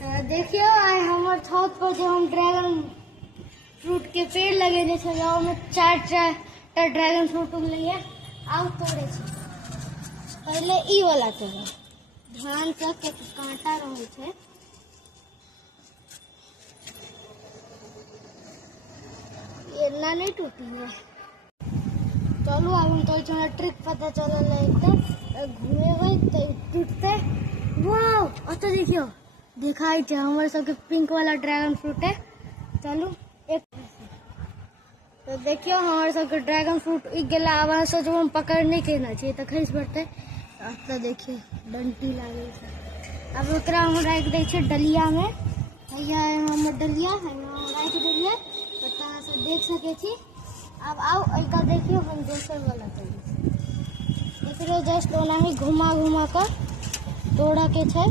देखियो आइ हमर छत पर जो हम ड्रैगन फ्रूट के पेड़ लगेने छलिए ओमे चार ड्रैगन फ्रूट उगलैया आउ तोड़े छै। पहले ई वाला तोड़े ध्यान से के कांटा रहे छै। ये ना नहीं टूटी है। चलू अब हम तो हमरा ट्रिक पता चलल है। एकदम घूमेबै तो टूटते। वाओ अच्छा देखियो दिखाई छै हमर सबके पिंक वाला ड्रैगन फ्रूट है। चलू एक तो देखियो हमारे सबके ड्रैगन फ्रूट उग गया। अब सोचो हम पकड़ने के ना चाहिए तो खस पड़ते। तो देखिए डंटी लागे छै। अब ओकरा हम राख दै छै डलिया में। हैया हमर डलिया है राख देलिए तो से देख सके छी। अब आओ ऐका देखियो हम दोसर वाला तोड़ी एकरो जस्ट ओना ही घुमा घुमा कर तोड़ा के छै।